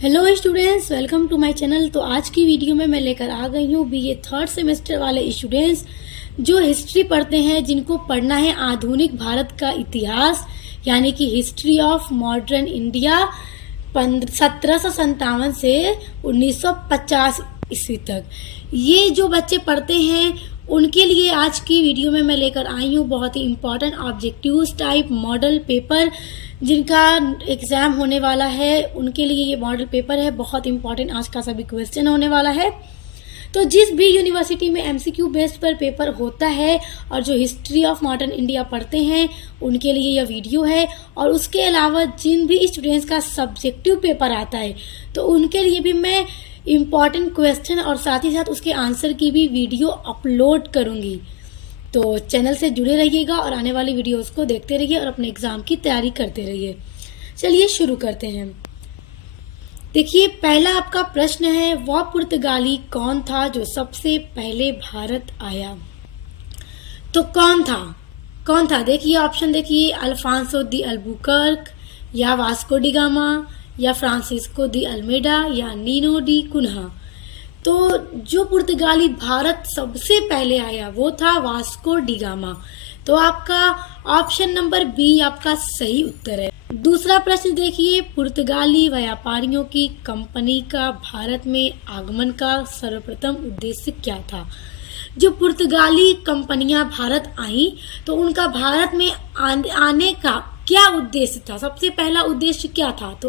Hello students, welcome to my channel. तो आज की वीडियो में मैं लेकर आ गई हूँ बीए थर्ड सेमेस्टर वाले स्टूडेंट्स जो हिस्ट्री पढ़ते हैं, जिनको पढ़ना है आधुनिक भारत का इतिहास, यानी कि हिस्ट्री ऑफ मॉडर्न इंडिया 1757 से 1950 ईस्वी तक। ये जो बच्चे पढ़ते हैं उनके लिए आज की वीडियो में मैं लेकर आई हूँ बहुत ही important objectives type model paper, जिनका एग्ज़ाम होने वाला है उनके लिए ये मॉडल पेपर है। बहुत इंपॉर्टेंट आज का सभी क्वेश्चन होने वाला है। तो जिस भी यूनिवर्सिटी में एमसीक्यू बेस्ड पर पेपर होता है और जो हिस्ट्री ऑफ मॉडर्न इंडिया पढ़ते हैं उनके लिए यह वीडियो है। और उसके अलावा जिन भी स्टूडेंट्स का सब्जेक्टिव पेपर आता है तो उनके लिए भी मैं इम्पॉर्टेंट क्वेश्चन और साथ ही साथ उसके आंसर की भी वीडियो अपलोड करूँगी। तो चैनल से जुड़े रहिएगा और आने वाली वीडियोस को देखते रहिए और अपने एग्ज़ाम की तैयारी करते रहिए। चलिए शुरू करते हैं। देखिए, पहला आपका प्रश्न है, वह पुर्तगाली कौन था जो सबसे पहले भारत आया? तो कौन था? देखिए ऑप्शन देखिए, अल्फांसो दी अल्बुकर्क या वास्को डी गामा या फ्रांसिस्को दी अल्मेडा या नीनो डी कुन्हा। तो जो पुर्तगाली भारत सबसे पहले आया वो था वास्को डी गामा। तो आपका ऑप्शन नंबर बी आपका सही उत्तर है। दूसरा प्रश्न देखिए, पुर्तगाली व्यापारियों की कंपनी का भारत में आगमन का सर्वप्रथम उद्देश्य क्या था? जो पुर्तगाली कंपनियां भारत आई तो उनका भारत में आने का क्या उद्देश्य था? सबसे पहला उद्देश्य क्या था? तो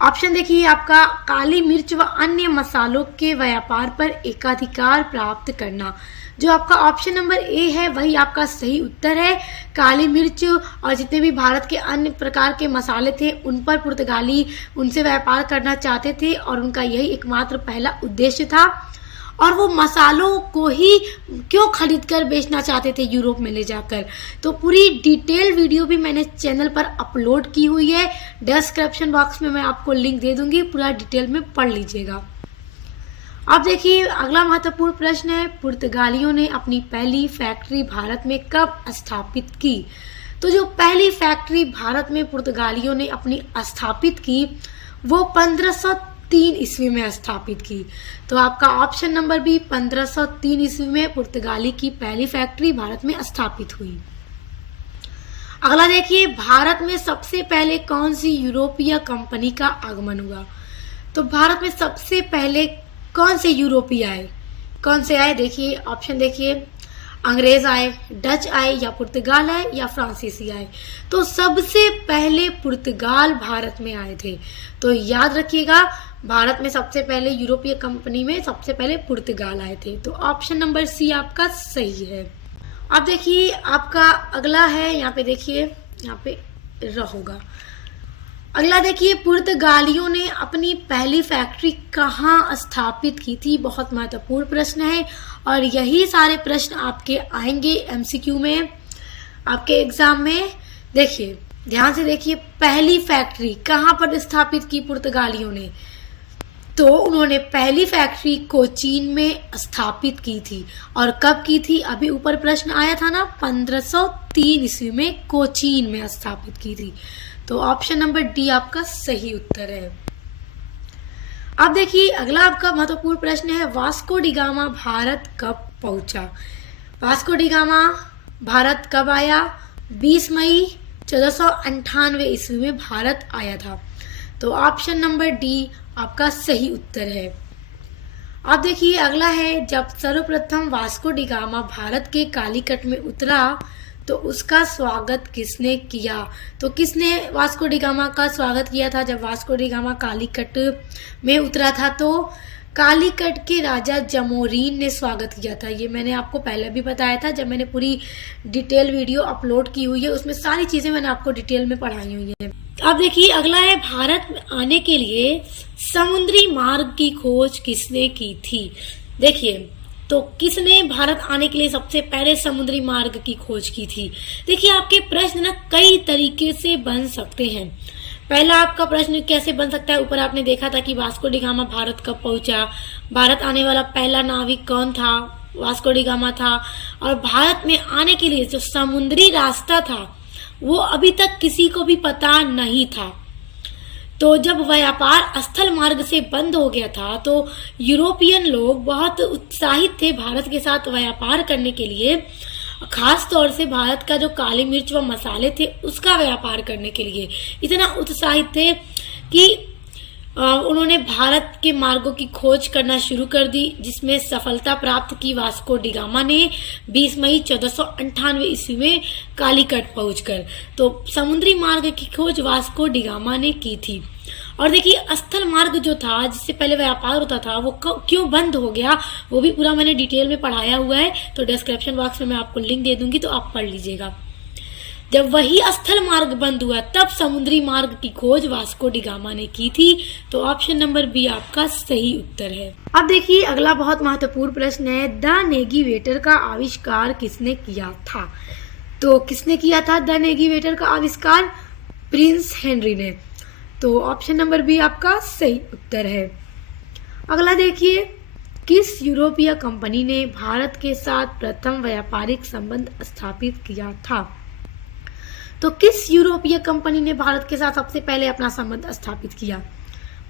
ऑप्शन देखिए आपका काली मिर्च व अन्य मसालों के व्यापार पर एकाधिकार प्राप्त करना। जो आपका ऑप्शन नंबर ए है वही आपका सही उत्तर है। काली मिर्च और जितने भी भारत के अन्य प्रकार के मसाले थे उन पर पुर्तगाली उनसे व्यापार करना चाहते थे और उनका यही एकमात्र पहला उद्देश्य था। और वो मसालों को ही क्यों खरीद कर बेचना चाहते थे यूरोप में ले जाकर, तो पूरी डिटेल वीडियो भी मैंने चैनल पर अपलोड की हुई है। डिस्क्रिप्शन बॉक्स में मैं आपको लिंक दे दूंगी, पूरा डिटेल में पढ़ लीजिएगा। अब देखिए अगला महत्वपूर्ण प्रश्न है, पुर्तगालियों ने अपनी पहली फैक्ट्री भारत में कब स्थापित की? तो जो पहली फैक्ट्री भारत में पुर्तगालियों ने अपनी स्थापित की वो 1503 ईस्वी में स्थापित की। तो आपका ऑप्शन नंबर बी 1503 ईस्वी में पुर्तगाली की पहली फैक्ट्री भारत में स्थापित हुई। अगला देखिए, भारत में सबसे पहले कौन सी यूरोपीय कंपनी का आगमन हुआ? तो भारत में सबसे पहले कौन से यूरोपीय आए? कौन से आए? देखिए ऑप्शन देखिए, अंग्रेज आए, डच आए या पुर्तगाल आए या फ्रांसीसी आए। तो सबसे पहले पुर्तगाल भारत में आए थे। तो याद रखिएगा, भारत में सबसे पहले यूरोपीय कंपनी में सबसे पहले पुर्तगाल आए थे। तो ऑप्शन नंबर सी आपका सही है। अब देखिए आपका अगला है, यहाँ पे देखिए, यहाँ पे होगा। अगला देखिए, पुर्तगालियों ने अपनी पहली फैक्ट्री कहाँ स्थापित की थी? बहुत महत्वपूर्ण प्रश्न है और यही सारे प्रश्न आपके आएंगे एमसीक्यू में, आपके एग्जाम में। देखिए ध्यान से देखिए, पहली फैक्ट्री कहाँ पर स्थापित की पुर्तगालियों ने? तो उन्होंने पहली फैक्ट्री कोचीन में स्थापित की थी। और कब की थी? अभी ऊपर प्रश्न आया था ना, 1503 ईस्वी में कोचीन में स्थापित की थी। तो ऑप्शन नंबर डी आपका सही उत्तर है। अब देखिए अगला आपका महत्वपूर्ण प्रश्न है, वास्को डी गामा भारत कब पहुंचा? वास्को डी गामा भारत कब आया? 20 मई 1498 ईस्वी में भारत आया था। तो ऑप्शन नंबर डी आपका सही उत्तर है। अब देखिए अगला है, जब सर्वप्रथम वास्को डी गामा भारत के कालीकट में उतरा तो उसका स्वागत किसने किया? तो किसने वास्को डी गामा का स्वागत किया था जब वास्को डी गामा कालीकट में उतरा था? तो कालीकट के राजा जमोरीन ने स्वागत किया था। ये मैंने आपको पहले भी बताया था जब मैंने पूरी डिटेल वीडियो अपलोड की हुई है, उसमें सारी चीजें मैंने आपको डिटेल में पढ़ाई हुई है। अब देखिए अगला है, भारत में आने के लिए समुद्री मार्ग की खोज किसने की थी? देखिए, तो किसने भारत आने के लिए सबसे पहले समुद्री मार्ग की खोज की थी? देखिए आपके प्रश्न ना कई तरीके से बन सकते हैं। पहला आपका प्रश्न कैसे बन सकता है, ऊपर आपने देखा था कि वास्को डी गामा भारत कब पहुंचा, भारत आने वाला पहला नाविक कौन था? वास्को डी गामा था। और भारत में आने के लिए जो समुद्री रास्ता था वो अभी तक किसी को भी पता नहीं था। तो जब व्यापार स्थल मार्ग से बंद हो गया था तो यूरोपियन लोग बहुत उत्साहित थे भारत के साथ व्यापार करने के लिए, खास तौर से भारत का जो काली मिर्च व मसाले थे उसका व्यापार करने के लिए इतना उत्साहित थे कि उन्होंने भारत के मार्गों की खोज करना शुरू कर दी, जिसमें सफलता प्राप्त की वास्को डी गामा ने 20 मई 1498 ईस्वी में कालीकट पहुंचकर। तो समुद्री मार्ग की खोज वास्को डी गामा ने की थी। और देखिए स्थल मार्ग जो था जिससे पहले व्यापार होता था वो क्यों बंद हो गया वो भी पूरा मैंने डिटेल में पढ़ाया हुआ है, तो डिस्क्रिप्शन बॉक्स में मैं आपको लिंक दे दूंगी, तो आप पढ़ लीजिएगा। जब वही स्थल मार्ग बंद हुआ तब समुद्री मार्ग की खोज वास्को डी गामा ने की थी। तो ऑप्शन नंबर बी आपका सही उत्तर है। अब देखिए अगला बहुत महत्वपूर्ण प्रश्न है, द नेविगेटर का आविष्कार किसने किया था? तो किसने किया था द नेविगेटर का आविष्कार? प्रिंस हेनरी ने। तो ऑप्शन नंबर बी आपका सही उत्तर है। अगला देखिए, किस यूरोपीय कंपनी ने भारत के साथ प्रथम व्यापारिक संबंध स्थापित किया था? तो किस यूरोपीय कंपनी ने भारत के साथ सबसे पहले अपना संबंध स्थापित किया?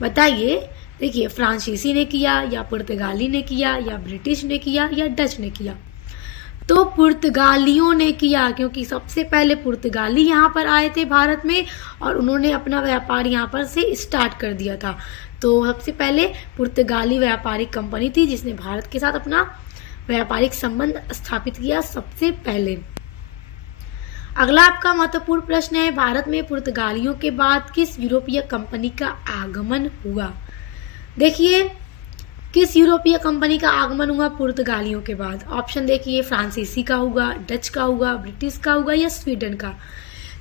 बताइए। देखिए फ्रांसीसी ने किया या पुर्तगाली ने किया या ब्रिटिश ने किया या डच ने किया? तो पुर्तगालियों ने किया, क्योंकि सबसे पहले पुर्तगाली यहाँ पर आए थे भारत में और उन्होंने अपना व्यापार यहाँ पर से स्टार्ट कर दिया था। तो सबसे पहले पुर्तगाली व्यापारिक कंपनी थी जिसने भारत के साथ अपना व्यापारिक संबंध स्थापित किया सबसे पहले। अगला आपका महत्वपूर्ण प्रश्न है, भारत में पुर्तगालियों के बाद किस यूरोपीय कंपनी का आगमन हुआ? देखिए किस यूरोपीय कंपनी का आगमन हुआ पुर्तगालियों के बाद? ऑप्शन देखिए, फ्रांसीसी का होगा, डच का होगा, ब्रिटिश का होगा या स्वीडन का?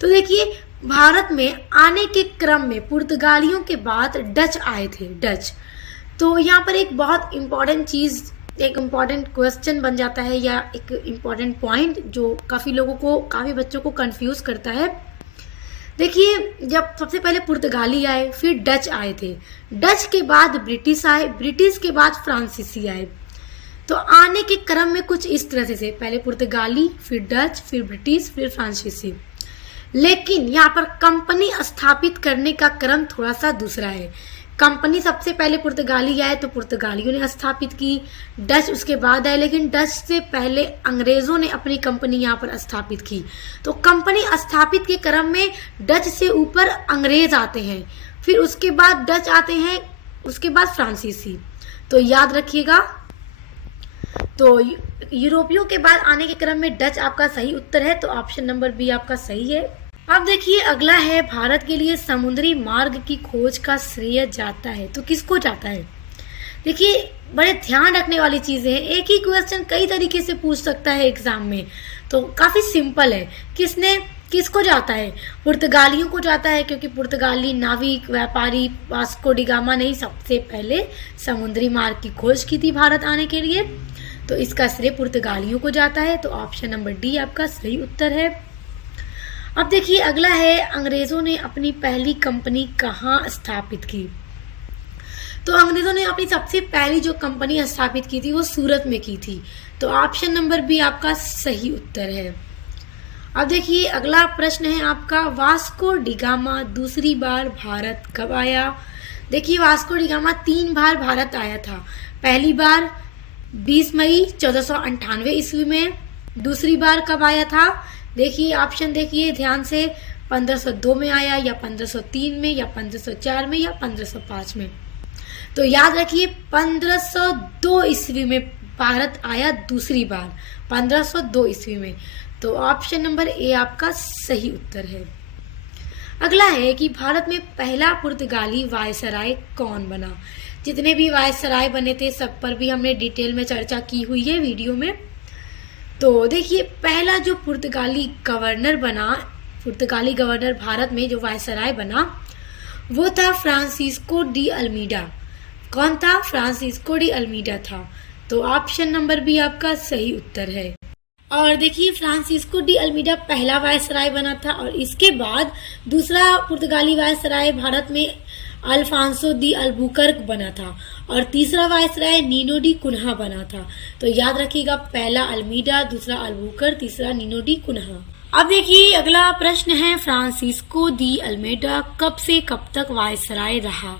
तो देखिए भारत में आने के क्रम में पुर्तगालियों के बाद डच आए थे, डच। तो यहाँ पर एक बहुत इम्पॉर्टेंट चीज़, एक इम्पॉर्टेंट क्वेश्चन बन जाता है या एक इम्पॉर्टेंट पॉइंट जो काफ़ी लोगों को, काफ़ी बच्चों को कंफ्यूज करता है। देखिए जब सबसे पहले पुर्तगाली आए, फिर डच आए थे, डच के बाद ब्रिटिश आए, ब्रिटिश के बाद फ्रांसीसी आए। तो आने के क्रम में कुछ इस तरह से, पहले पुर्तगाली, फिर डच, फिर ब्रिटिश, फिर फ्रांसीसी। लेकिन यहाँ पर कंपनी स्थापित करने का क्रम थोड़ा सा दूसरा है। कंपनी सबसे पहले पुर्तगाली आए तो पुर्तगालियों ने स्थापित की, डच उसके बाद आए, लेकिन डच से पहले अंग्रेजों ने अपनी कंपनी यहाँ पर स्थापित की। तो कंपनी स्थापित के क्रम में डच से ऊपर अंग्रेज आते हैं, फिर उसके बाद डच आते हैं, उसके बाद फ्रांसीसी। तो याद रखिएगा, तो यूरोपियों के बाद आने के क्रम में डच आपका सही उत्तर है। तो ऑप्शन नंबर बी आपका सही है। अब देखिए अगला है, भारत के लिए समुद्री मार्ग की खोज का श्रेय जाता है, तो किसको जाता है? देखिए बड़े ध्यान रखने वाली चीजें हैं, एक ही क्वेश्चन कई तरीके से पूछ सकता है एग्जाम में, तो काफी सिंपल है। किसको जाता है? पुर्तगालियों को जाता है, क्योंकि पुर्तगाली नाविक व्यापारी वास्को डी गामा ने ही सबसे पहले समुद्री मार्ग की खोज की थी भारत आने के लिए, तो इसका श्रेय पुर्तगालियों को जाता है। तो ऑप्शन नंबर डी आपका सही उत्तर है। अब देखिए अगला है, अंग्रेजों ने अपनी पहली कंपनी कहाँ स्थापित की? तो अंग्रेजों ने अपनी सबसे पहली जो कंपनी स्थापित की थी वो सूरत में की थी। तो ऑप्शन नंबर बी आपका सही उत्तर है। अब देखिए अगला प्रश्न है आपका, वास्को डी गामा दूसरी बार भारत कब आया? देखिए वास्को डी गामा 3 बार भारत आया था। पहली बार 20 मई 1498 ईस्वी में, दूसरी बार कब आया था? देखिए ऑप्शन देखिए ध्यान से, 1502 में आया या 1503 में या 1504 में या 1505 में। तो याद रखिए 1502 ईस्वी में भारत आया दूसरी बार, 1502 ईस्वी में। तो ऑप्शन नंबर ए आपका सही उत्तर है। अगला है कि भारत में पहला पुर्तगाली वायसराय कौन बना? जितने भी वायसराय बने थे सब पर भी हमने डिटेल में चर्चा की हुई है वीडियो में। तो देखिए पहला जो पुर्तगाली गवर्नर बना, पुर्तगाली गवर्नर भारत में जो वायसराय बना वो था फ्रांसिस्को डी अल्मीडा। कौन था? फ्रांसिस्को डी अल्मीडा था। तो ऑप्शन नंबर बी आपका सही उत्तर है। और देखिए फ्रांसिस्को डी अल्मीडा पहला वायसराय बना था और इसके बाद दूसरा पुर्तगाली वायसराय भारत में अल्फांसो दी अल्बुकर्क बना था और तीसरा वायसराय नीनो डी कुन्हा बना था। तो याद रखिएगा, पहला अल्मीडा, दूसरा अल्बुकर्क, तीसरा नीनो डी कुन्हा। अब देखिए अगला प्रश्न है, फ्रांसिस्को दी अल्मेडा कब से कब तक वायसराय रहा?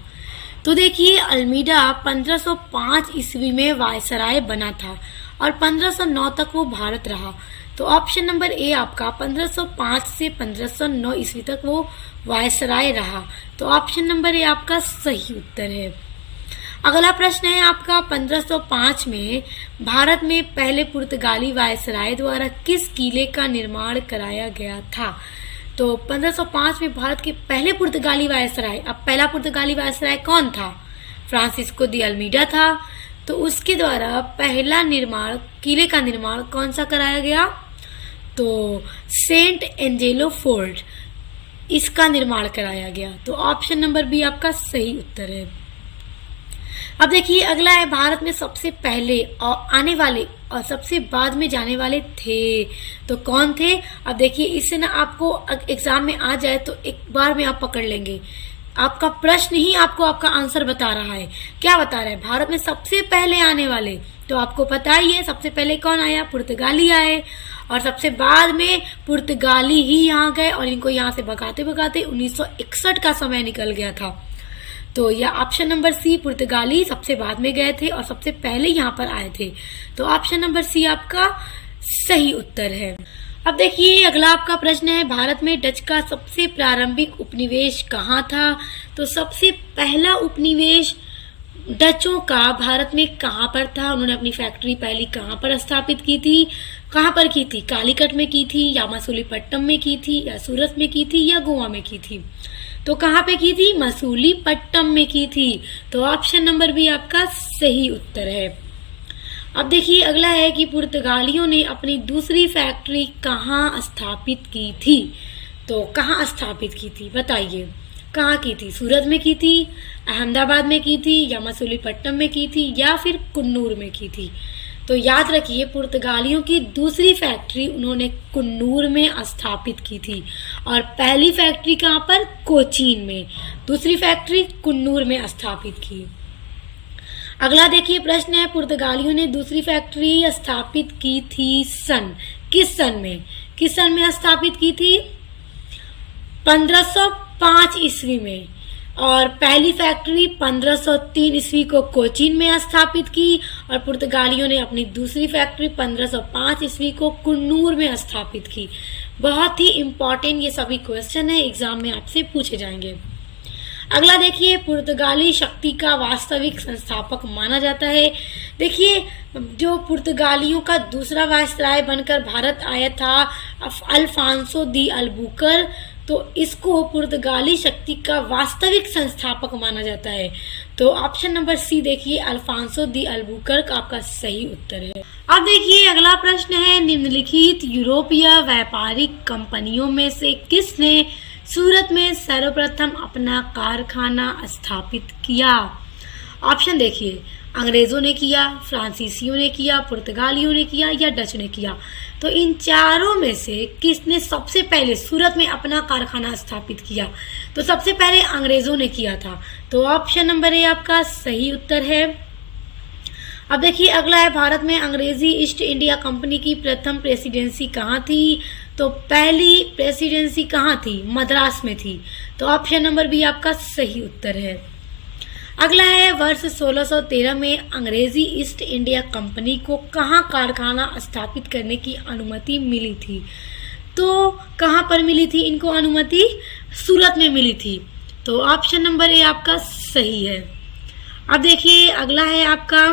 तो देखिए अल्मीडा 1505 ईस्वी में वायसराय बना था और 1509 तक वो भारत रहा। तो ऑप्शन नंबर ए आपका 1505 से 1509 ईस्वी तक वो वायसराय रहा। तो ऑप्शन नंबर ए आपका सही उत्तर है। अगला प्रश्न है आपका, 1505 में भारत में पहले पुर्तगाली वायसराय द्वारा किस किले का निर्माण कराया गया था? तो 1505 में भारत के पहले पुर्तगाली वायसराय, अब पहला पुर्तगाली वायसराय कौन था? फ्रांसिस्को दी अल्मीडा था। तो उसके द्वारा पहला निर्माण, किले का निर्माण कौन सा कराया गया? तो सेंट एंजेलो फोर्ट, इसका निर्माण कराया गया। तो ऑप्शन नंबर बी आपका सही उत्तर है। अब देखिए अगला है, भारत में सबसे पहले और आने वाले और सबसे बाद में जाने वाले थे, तो कौन थे? अब देखिए इससे ना आपको एग्जाम में आ जाए तो एक बार में आप पकड़ लेंगे। आपका प्रश्न ही आपको आपका आंसर बता रहा है। क्या बता रहा है? भारत में सबसे पहले आने वाले, तो आपको पता ही है सबसे पहले कौन आया? पुर्तगाली आए, और सबसे बाद में पुर्तगाली ही यहाँ गए और इनको यहाँ से भगाते भगाते 1961 का समय निकल गया था। तो यह ऑप्शन नंबर सी, पुर्तगाली सबसे बाद में गए थे और सबसे पहले यहाँ पर आए थे। तो ऑप्शन नंबर सी आपका सही उत्तर है। अब देखिए अगला आपका प्रश्न है, भारत में डच का सबसे प्रारंभिक उपनिवेश कहाँ था? तो सबसे पहला उपनिवेश डचों का भारत में कहाँ पर था? उन्होंने अपनी फैक्ट्री पहली कहाँ पर स्थापित की थी? कहाँ पर की थी? कालीकट में की थी, या मसूलीपट्टनम में की थी, या सूरत में की थी, या गोवा में की थी? तो कहाँ पे की थी? मसूलीपट्टनम में की थी। तो ऑप्शन नंबर बी आपका सही उत्तर है। अब देखिए अगला है कि पुर्तगालियों ने अपनी दूसरी फैक्ट्री कहाँ स्थापित की थी? तो कहाँ स्थापित की थी बताइए? कहाँ की थी? सूरत में की थी, अहमदाबाद में की थी, या मसूलीपट्टनम में की थी, या फिर कुन्नूर में की थी? तो याद रखिए पुर्तगालियों की दूसरी फैक्ट्री उन्होंने कुन्नूर में स्थापित की थी और पहली फैक्ट्री कहाँ पर? कोचीन में। दूसरी फैक्ट्री कुन्नूर में स्थापित की। अगला देखिए प्रश्न है, पुर्तगालियों ने दूसरी फैक्ट्री स्थापित की थी किस सन में? किस सन में स्थापित की थी? 1505 ईस्वी में। और पहली फैक्ट्री 1503 ईस्वी को कोचीन में स्थापित की और पुर्तगालियों ने अपनी दूसरी फैक्ट्री 1505 ईस्वी को कुन्नूर में स्थापित की। बहुत ही इम्पोर्टेंट ये सभी क्वेश्चन है, एग्जाम में आपसे पूछे जाएंगे। अगला देखिए, पुर्तगाली शक्ति का वास्तविक संस्थापक माना जाता है। देखिए जो पुर्तगालियों का दूसरा वायसराय बनकर भारत आया था अल्फांसो दी अल्बुकर, तो इसको पुर्तगाली शक्ति का वास्तविक संस्थापक माना जाता है। तो ऑप्शन नंबर सी देखिए, अल्फांसो दी अल्बुकर का आपका सही उत्तर है। अब देखिए अगला प्रश्न है, निम्नलिखित यूरोपीय व्यापारिक कंपनियों में से किसने सूरत में सर्वप्रथम अपना कारखाना स्थापित किया? ऑप्शन देखिए, अंग्रेजों ने किया, फ्रांसीसियों ने किया, पुर्तगालियों ने किया, या डच ने किया। तो इन चारों में से किसने सबसे पहले सूरत में अपना कारखाना स्थापित किया? तो सबसे पहले अंग्रेजों ने किया था। तो ऑप्शन नंबर ए आपका सही उत्तर है। अब देखिए अगला है, भारत में अंग्रेजी ईस्ट इंडिया कंपनी की प्रथम प्रेसिडेंसी कहाँ थी? तो पहली प्रेसिडेंसी कहाँ थी? मद्रास में थी। तो ऑप्शन नंबर बी आपका सही उत्तर है। अगला है, वर्ष 1613 में अंग्रेजी ईस्ट इंडिया कंपनी को कहाँ कारखाना स्थापित करने की अनुमति मिली थी? तो कहाँ पर मिली थी इनको अनुमति? सूरत में मिली थी। तो ऑप्शन नंबर ए आपका सही है। अब देखिए अगला है आपका,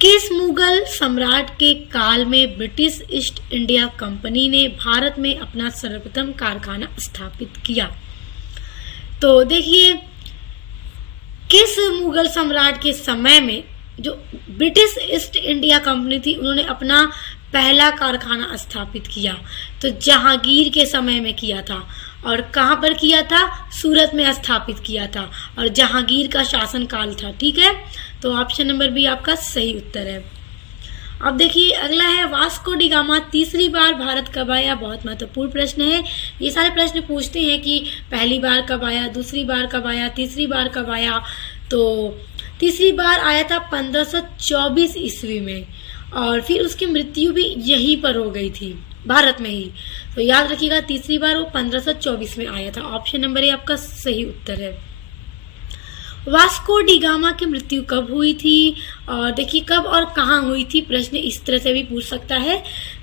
किस मुगल सम्राट के काल में ब्रिटिश ईस्ट इंडिया कंपनी ने भारत में अपना सर्वप्रथम कारखाना स्थापित किया? तो देखिए किस मुगल सम्राट के समय में जो ब्रिटिश ईस्ट इंडिया कंपनी थी उन्होंने अपना पहला कारखाना स्थापित किया? तो जहांगीर के समय में किया था। और कहाँ पर किया था? सूरत में स्थापित किया था और जहांगीर का शासनकाल था। ठीक है, तो ऑप्शन नंबर बी आपका सही उत्तर है। अब देखिए अगला है, वास्को डी गामा तीसरी बार भारत कब आया? बहुत महत्वपूर्ण प्रश्न है। ये सारे प्रश्न पूछते हैं कि पहली बार कब आया, दूसरी बार कब आया, तीसरी बार कब आया। तो तीसरी बार आया था 1524 ईस्वी में और फिर उसकी मृत्यु भी यहीं पर हो गई थी। भारत में ही। तो याद रखिएगा तीसरी बार वो 1524 में आया था। ऑप्शन नंबर ए आपका सही उत्तर है। वास्को डी गामा की मृत्यु कब हुई थी? और देखिए कब और कहाँ हुई थी, प्रश्न इस तरह से भी पूछ सकता है।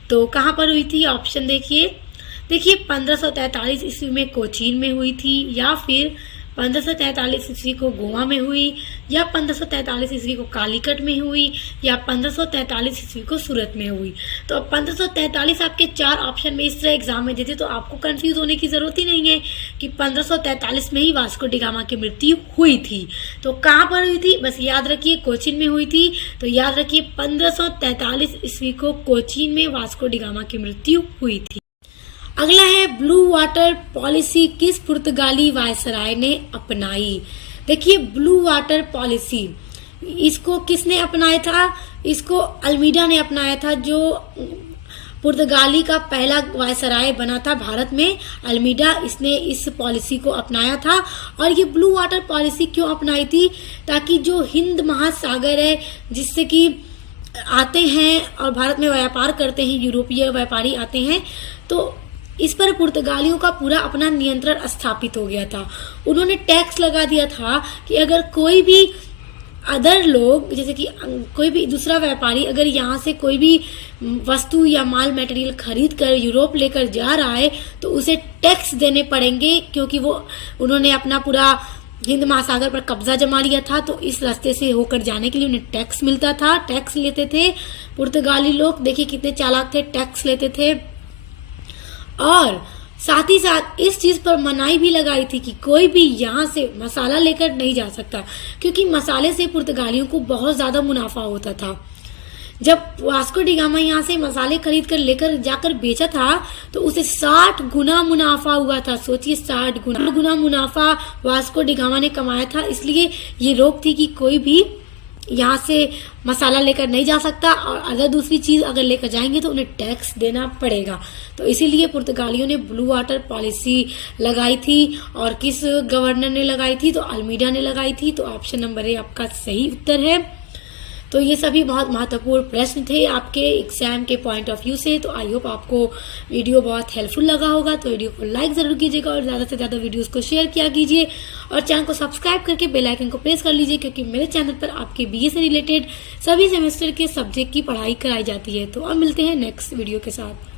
तो कहाँ पर हुई थी? ऑप्शन देखिए 1543 ईस्वी में कोचीन में हुई थी, या फिर 1543 ईस्वी को गोवा में हुई, या 1543 ईस्वी को कालीकट में हुई, या 1543 ईस्वी को सूरत में हुई। तो अब 1543 आपके 4 ऑप्शन में इस तरह एग्जाम में देते तो आपको कंफ्यूज होने की जरूरत ही नहीं है कि 1543 में ही वास्को डी गामा की मृत्यु हुई थी। तो कहाँ पर हुई थी? बस याद रखिए कोचीन में हुई थी। तो याद रखिए 1543 ईस्वी को कोचीन में वास्को डी गामा की मृत्यु हुई थी। अगला है ब्लू वाटर पॉलिसी किस पुर्तगाली वायसराय ने अपनाई? देखिए ब्लू वाटर पॉलिसी इसको किसने अपनाया था? इसको अल्मीडा ने अपनाया था, जो पुर्तगाली का पहला वायसराय बना था भारत में। अल्मीडा इसने इस पॉलिसी को अपनाया था। और ये ब्लू वाटर पॉलिसी क्यों अपनाई थी? ताकि जो हिंद महासागर है जिससे कि आते हैं और भारत में व्यापार करते हैं, यूरोपीय व्यापारी आते हैं, तो इस पर पुर्तगालियों का पूरा अपना नियंत्रण स्थापित हो गया था। उन्होंने टैक्स लगा दिया था कि अगर कोई भी अदर लोग, जैसे कि कोई भी दूसरा व्यापारी अगर यहाँ से कोई भी वस्तु या माल मटेरियल खरीद कर यूरोप लेकर जा रहा है तो उसे टैक्स देने पड़ेंगे, क्योंकि वो उन्होंने अपना पूरा हिंद महासागर पर कब्जा जमा लिया था। तो इस रास्ते से होकर जाने के लिए उन्हें टैक्स मिलता था, टैक्स लेते थे पुर्तगाली लोग। देखिए कितने चालाक थे, टैक्स लेते थे। और साथ ही साथ इस चीज पर मनाही भी लगाई थी कि कोई भी यहाँ से मसाला लेकर नहीं जा सकता, क्योंकि मसाले से पुर्तगालियों को बहुत ज्यादा मुनाफा होता था। जब वास्को डी गामा यहाँ से मसाले खरीद कर लेकर जाकर बेचा था तो उसे 60 गुना मुनाफा हुआ था। सोचिए 60 गुना मुनाफा वास्को डी गामा ने कमाया था। इसलिए ये रोक थी कि कोई भी यहाँ से मसाला लेकर नहीं जा सकता, और अगर दूसरी चीज अगर लेकर जाएंगे तो उन्हें टैक्स देना पड़ेगा। तो इसीलिए पुर्तगालियों ने ब्लू वाटर पॉलिसी लगाई थी। और किस गवर्नर ने लगाई थी? तो अल्मीडा ने लगाई थी। तो ऑप्शन नंबर ए आपका सही उत्तर है। तो ये सभी बहुत महत्वपूर्ण प्रश्न थे आपके एग्जाम के पॉइंट ऑफ व्यू से। तो आई होप आपको वीडियो बहुत हेल्पफुल लगा होगा। तो वीडियो को लाइक जरूर कीजिएगा और ज़्यादा से ज़्यादा वीडियोस को शेयर किया कीजिए, और चैनल को सब्सक्राइब करके बेल आइकन को प्रेस कर लीजिए, क्योंकि मेरे चैनल पर आपके बीए से रिलेटेड सभी सेमेस्टर के सब्जेक्ट की पढ़ाई कराई जाती है। तो अब मिलते हैं नेक्स्ट वीडियो के साथ।